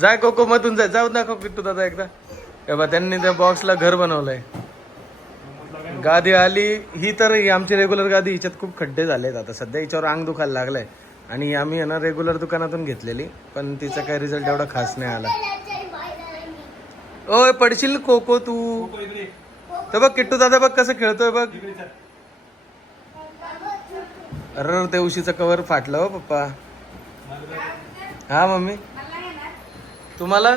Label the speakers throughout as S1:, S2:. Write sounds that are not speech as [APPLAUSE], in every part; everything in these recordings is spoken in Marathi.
S1: जाय कोको मधून जाय जाऊ दाखव किट्टू दादा एकदा. हे बा त्यांनी त्या बॉक्सला घर बनवलंय. गादी आली. ही तर ही आमची रेग्युलर गादी. हिच्यात खूप खड्डे झालेत आता. सध्या हिच्यावर अंग दुखायला लागलंय. आणि आम्ही आहे ना रेग्युलर दुकानातून घेतलेली. पण तिचा काही रिझल्ट एवढा खास नाही आला. ओय पडशील कोको तू. तर बघ किट्टू दादा बघ कसं खेळतोय बघ. अरे ते उशीचं कवर फाटलं हो पप्पा. हा मम्मी. तुम्हाला?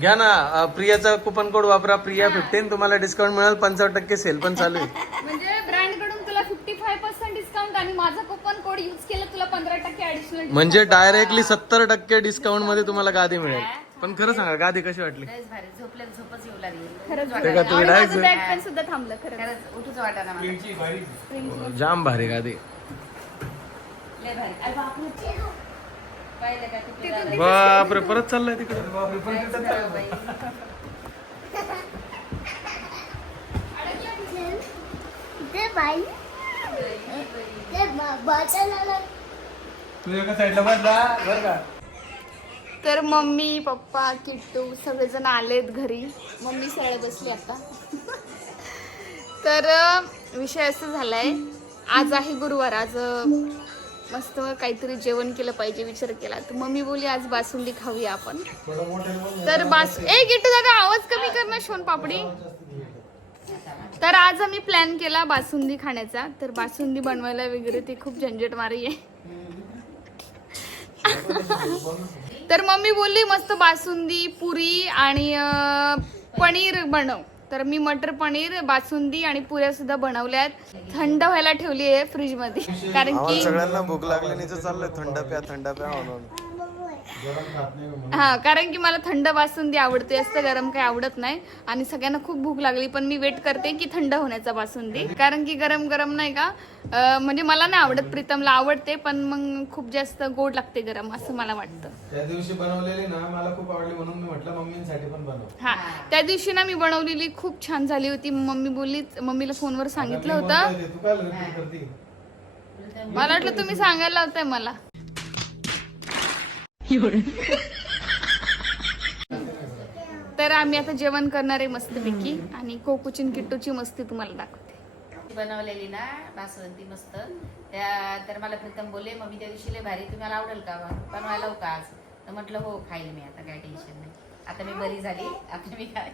S1: घ्या ना अ, प्रियाचा कुपन कोड वापरा. प्रिया फिफ्टीन तुम्हाला डिस्काउंट मिळेल. पंचावन्न टक्के सेल पण चालू आहे. [LAUGHS]
S2: म्हणजे ब्रँडकडून तुला फिफ्टी फाय पर्सेंट डिस्काउंट आणि माझा कुपन कोड युज केलं तुला पंधरा टक्के ऍडिशनल
S1: म्हणजे डायरेक्टली सत्तर टक्के डिस्काउंटमध्ये तुम्हाला गादी मिळेल. पण खरं सांगा गादी कशी वाटली?
S3: लयच भारी. झोपल्यात झोपच येऊ लागली.
S2: खरंच
S1: ते का तुम्ही
S2: माझं
S1: डायरेक्ट
S2: बॅग पेन सुद्धा थांबलं खरं
S3: खरंच उठूच वाटाना मला
S1: जाम भारी गादी.
S3: लय भारी. अरे बापरे. पाहिलं का?
S1: बापरे परत चाललाय तिकडे.
S3: बाई.
S4: ते बाई ते बॉटल आलं
S1: तू एका साईडला बसला बर का?
S2: तर मम्मी पप्पा किट्टू सगळेजण आलेत घरी. मम्मी सळ बसली आता. तर अ, विषय असं झालाय. आज आहे गुरुवार आज अ, मस्त काहीतरी जेवण केलं पाहिजे विचार केला. तर मम्मी बोली आज बासुंदी खाऊया आपण. तर बास ए गिटू दादा आवाज कमी कर ना शोन पापडी. तर आज आम्ही प्लॅन केला बासुंदी खाण्याचा. तर बासुंदी बनवायला वगैरे ते खूप झंझटमारी आहे. तर मम्मी बोलली मस्त बासुंदी पुरी आणि पनीर बनव. तर मी मटर पनीर बासुंदी आणि पुऱ्या सुद्धा बनवल्यात थंड व्हायला ठेवली आहे फ्रीजमध्ये कारण की
S1: सगळ्यांना भूक लागली नाही तर चाललंय. थंड प्या थंड प्या म्हणून.
S2: हा कारण की मला थंड बासुंदी आवडते असतं गरम काही आवडत नाही. आणि सगळ्यांना खूप भूक लागली पण मी वेट करते की थंड होण्याचा बासुंदी. कारण की गरम गरम नाही का म्हणजे मला नाही आवडत प्रीतमला आवडते पण मग खूप जास्त गोड लागते गरम असं मला वाटतं.
S1: त्या दिवशी बनवलेली ना मला खूप आवडली म्हणून मी म्हटलं मम्मींसाठी पण बनव.
S2: हा त्या दिवशी ना मी बनवलेली खूप छान झाली होती. मम्मी बोलली मम्मीला फोनवर सांगितलं होतं. मला वाटलं तुम्ही सांगायला होतंय मला. तर आम्ही आता जेवण करणार आहे मस्तपैकी आणि कोकोची आणि किट्टूची मस्ती तुम्हाला दाखवते.
S3: बनवलेली ना बासवंती मस्त. त्या तर मला प्रीतम बोलले मम्मी त्या दिवशी लय भारी तुम्हाला आवडेल का? बनवायला का आज? तर म्हटलं हो खाईल मी आता काय टेन्शन नाही. आता मी बरी झाली आता मी काय?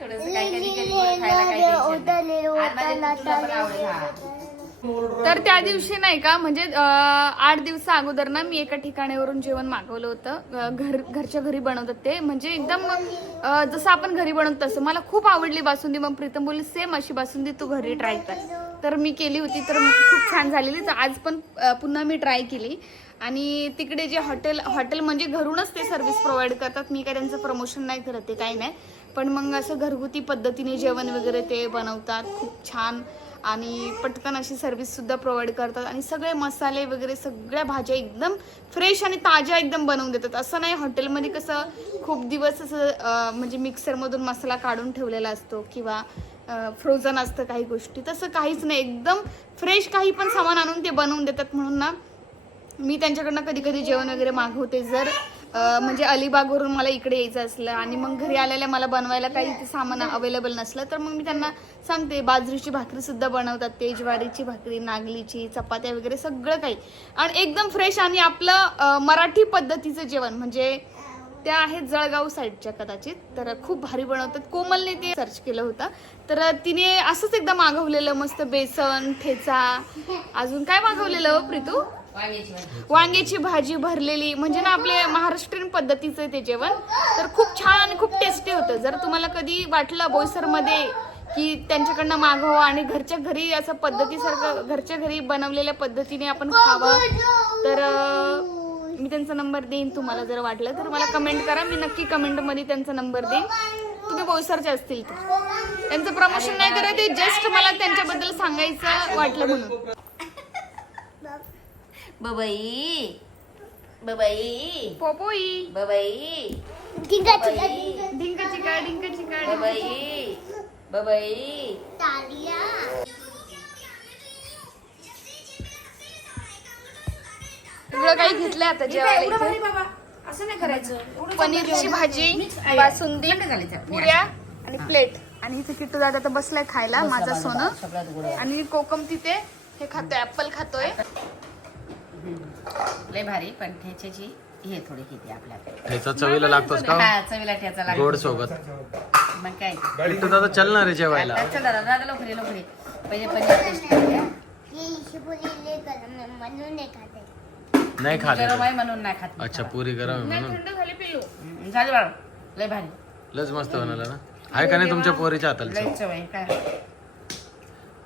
S3: थोडस काय कधी कधी खायला काही टेन्शन नाही. आज माझ्या तुला पण आवडेल
S2: तर त्या दिवशी नाही का म्हणजे आठ दिवसा अगोदर ना मी एका ठिकाणावरून जेवण मागवलं होतं. घर घरच्या घरी बनवतात ते. म्हणजे एकदम जसं आपण घरी बनवतो तसं. मला खूप आवडली बासुंदी. मग प्रीतम बोलली सेम अशी बासुंदी तू घरी ट्राय कर. तर मी केली होती तर खूप छान झालेली. तर आज पण पुन्हा मी ट्राय केली. आणि तिकडे जे हॉटेल हॉटेल म्हणजे घरूनच ते सर्व्हिस प्रोव्हाइड करतात. मी काय त्यांचं प्रमोशन नाही करत ते काही नाही. पण मग असं घरगुती पद्धतीने जेवण वगैरे ते बनवतात. खूप छान. आणि पटकन अशी सर्व्हिस सुद्धा प्रोव्हाइड करतात. आणि सगळे मसाले वगैरे सगळ्या भाज्या एकदम फ्रेश आणि ताज्या एकदम बनवून देतात. असं नाही हॉटेलमध्ये कसं खूप दिवस असं म्हणजे मिक्सरमधून मसाला काढून ठेवलेला असतो किंवा फ्रोझन असतं काही गोष्टी. तसं काहीच नाही. एकदम फ्रेश काही पण सामान आणून ते बनवून देतात म्हणून ना मी त्यांच्याकडनं कधी कधी जेवण वगैरे मागवते. जर म्हणजे अलिबागवरून मला इकडे यायचं असलं आणि मग घरी आलेल्या मला बनवायला काही सामान अवेलेबल नसलं तर मग मी त्यांना सांगते. बाजरीची भाकरी सुद्धा बनवतात ते ज्वारीची भाकरी नागलीची चपात्या वगैरे सगळं काही. आणि एकदम फ्रेश आणि आपलं मराठी पद्धतीचं जेवण. म्हणजे त्या आहेत जळगाव साईडच्या कदाचित. तर खूप भारी बनवतात. कोमलने ते सर्च केलं होतं. तर तिने असंच एकदा मागवलेलं मस्त बेसन ठेचा. अजून काय मागवलेलं हो, प्रीतू?
S3: वांग्याची भाजी.
S2: भरलेली म्हणजे ना आपले महाराष्ट्रीयन पद्धतीचं आहे ते जेवण. तर खूप छान आणि खूप टेस्टी होतं. जर तुम्हाला कधी वाटलं बोईसरमध्ये की त्यांच्याकडनं मागवा आणि घरच्या घरी असं पद्धतीसारखं घरच्या घरी बनवलेल्या पद्धतीने आपण खावं तर मी त्यांचा नंबर देईन तुम्हाला जर वाटलं तर मला कमेंट करा. मी नक्की कमेंटमध्ये त्यांचा नंबर देईन. तुम्ही बोईसरचे असतील तर. त्यांचं प्रमोशन नाही करत ते जस्ट मला त्यांच्याबद्दल सांगायचं वाटलं म्हणून.
S3: बबाई. बबाई.
S2: पोपोई.
S3: बबाई.
S2: ढिंक चिका
S3: बबाई. बबाई.
S4: तालिया.
S2: काही घेतलंय आता जेवायला इथे.
S3: असं नाही करायचं.
S2: पनीरची भाजी. बासुंदी. पुऱ्या आणि प्लेट. आणि इथे किट्टू दादा तर बसलाय खायला माझा सोनं. आणि कोकम तिथे हे खातोय ऍपल खातोय.
S3: लय भारी पण ठेच्याची हे थोडी किती आपल्याकडे.
S1: ह्याचा चवीला लागतोच का?
S3: हा चवीला ठेचा लागतो.
S1: गोड सोबत.
S3: मग काय?
S1: किट्टू दादा चलणार आहे जेवायला.
S3: आता चल दादा दादा लवकर ये, लवकर ये. पहिले पनीर टेस्ट करूया.
S4: गरम म्हणून नाही खाते
S1: नाही खात
S3: गरम
S1: आहे
S3: म्हणून नाही खात.
S1: अच्छा पुरी गरम आहे
S2: नाही
S1: म्हणून.
S2: थंड झाली पिल्लू.
S3: हम्म, झाली बाळा. लय भारी.
S1: लच मस्त बनवलं ना. आहे का नाही तुमच्या पोरीच्या हाताला
S3: लय चव आहे काय?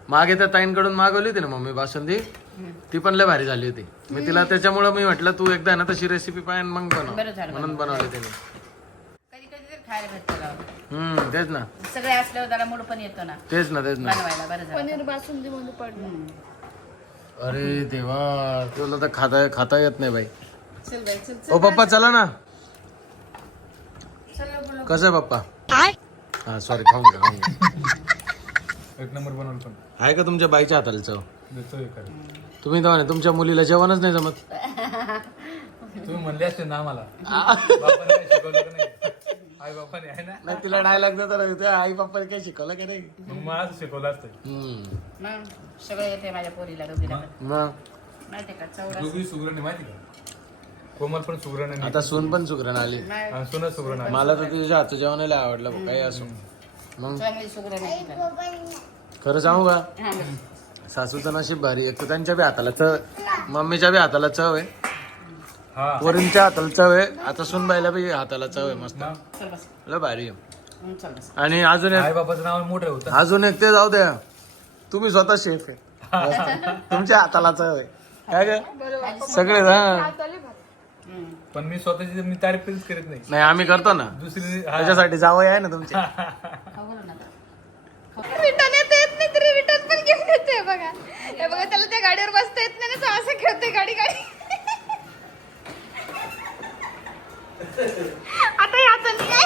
S1: मागे त्या ताईंकडून मागवली होती ना मम्मी बासुंदी. ती पण लय भारी झाली होती. मी तिला त्याच्यामुळे मी म्हटलं तू एकदा आहे ना तशी रेसिपी पाहिजे मग बनव.
S3: झालं,
S1: म्हणून बनवली तिने.
S3: कधी कधी तर खायला भेटतं गावाला.
S1: हम्म तेच ना.
S3: सगळे असल्यावर जरा मूड पण येतो ना.
S1: तेच ना तेच ना.
S3: बनवायला बरं झालं.
S2: पनीर बासुंदी मध्ये पडलं.
S3: हम्म.
S1: अरे देवा तुला तर खाता खाता येत नाही बाई.
S3: चल बाई चल
S1: ओ पप्पा चला ना. कसं आहे पप्पा? हा सॉरी खाऊन घ्या खाऊन घ्या.
S5: एक नंबर बनवून पण.
S1: आहे का तुमच्या बाईच्या हाताला चव?
S5: देतो एक आहे.
S1: तुम्ही तर म्हणे तुमच्या मुलीला जेवणच नाही जमत.
S5: तुम्ही म्हणले असते ना आम्हाला. बापाने काही शिकवलं का नाही? आई बापाने आहे ना?
S1: नाही तिला डायलॉग देता आई पप्पा काही शिकवलं की नाही?
S5: मग मला असं शिकवलं असतं.
S1: हम्म.
S3: मग सगळं येते माझ्या पोरीला दोघीला पण.
S1: मग?
S3: माहिती का? चौरस.
S5: दोघी सुगरण माहिती का? कोमल पण सुगरण आहे
S1: आता सून पण सुगरण आली.
S5: हा, सुनत सुगरण आहे
S1: मला तर तुझ्या हातचं जेवण लय आवडलं बघ, काही असो. मग?
S3: चांगली तिला.
S1: खरं सांगू का?
S3: हा.
S1: सासूचं नशीब भारी एक तर त्यांच्या बी हाताला चव मम्मीच्या बी हाताला चव आहे.
S5: हा.
S1: पोरींच्या हाताला चव आहे. आता सुनबाईला बी हाताला चव आहे मस्त.
S5: मग?
S3: चल बस.
S1: लय भारी आहे.
S3: हं, चल बस.
S1: आणि अजून एक
S5: बापाचं नाव मोठं होतं.
S1: अजून एक ते जाऊ द्या. तुम्ही स्वतः शेफ आहे. तुमच्या हाताला चव आहे. काय काय सगळे हं.
S5: पण मी स्वतःची मी तारीफ कधीच करीत नाही.
S1: नाही आम्ही करतो ना.
S5: दुसरी हा.
S1: त्याच्यासाठी जावं आहे ना तुमचे.
S3: खाऊ घालू नका.
S2: रिटर्न येता येत नाही तरी रिटर्न पण घेऊन येते बघा. हे बघा त्याला त्या गाडीवर बसता येत नाही ना तो असं खेळते गाडी गाडी. आता याचं काय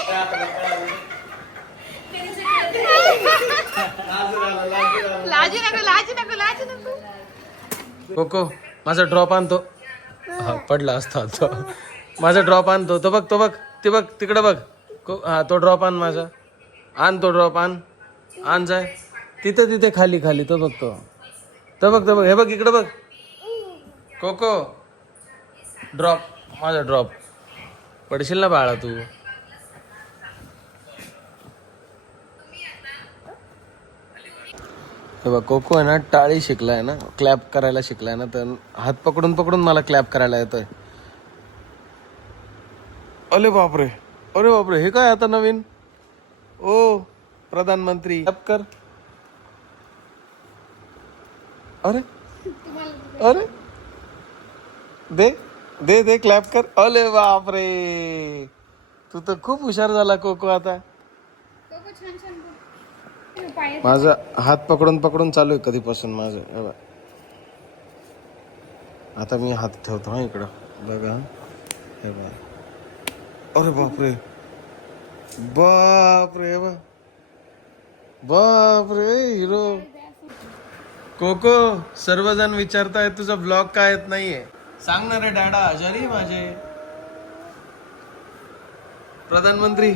S2: लाजी नको लाजी नको लाजी नको.
S1: कोको माझा ड्रॉप आणतो. पडला असता तो. माझा ड्रॉप आणतो तो. बघ तो बघ ते बघ तिकडं बघ. को- हा तो ड्रॉप आण माझा. आण तो ड्रॉप आण. आण जाय. तिथे तिथे खाली खाली. तो बघ तो. तो बघ तो बघ. हे बघ इकडं बघ. कोको. ड्रॉप माझा ड्रॉप पडशील ना बाळा तू? बघ कोको आहे ना टाळी शिकलाय ना क्लॅप करायला शिकलाय ना तर हात पकडून पकडून मला क्लॅप करायला येतोय. अरे बापरे. अरे बापरे हे काय आता नवीन? ओ प्रधानमंत्री. क्लॅप कर. अरे अरे. दे दे दे क्लॅप कर. अरे बापरे. तू तर खूप हुशार झाला कोको आता.
S2: छान छान पाय
S1: माझा हात पकडून पकडून चालू आहे कधीपासून माझं. हे आता मी हात ठेवतो हा इकडं. बघा. हे बघ. अरे बापरे. बापरे बा बापरे हिरो. कोको सर्वजण विचारतायत तुझा ब्लॉग काय येत नाहीये. सांग ना रे डाडा आजारी माझे. प्रधानमंत्री.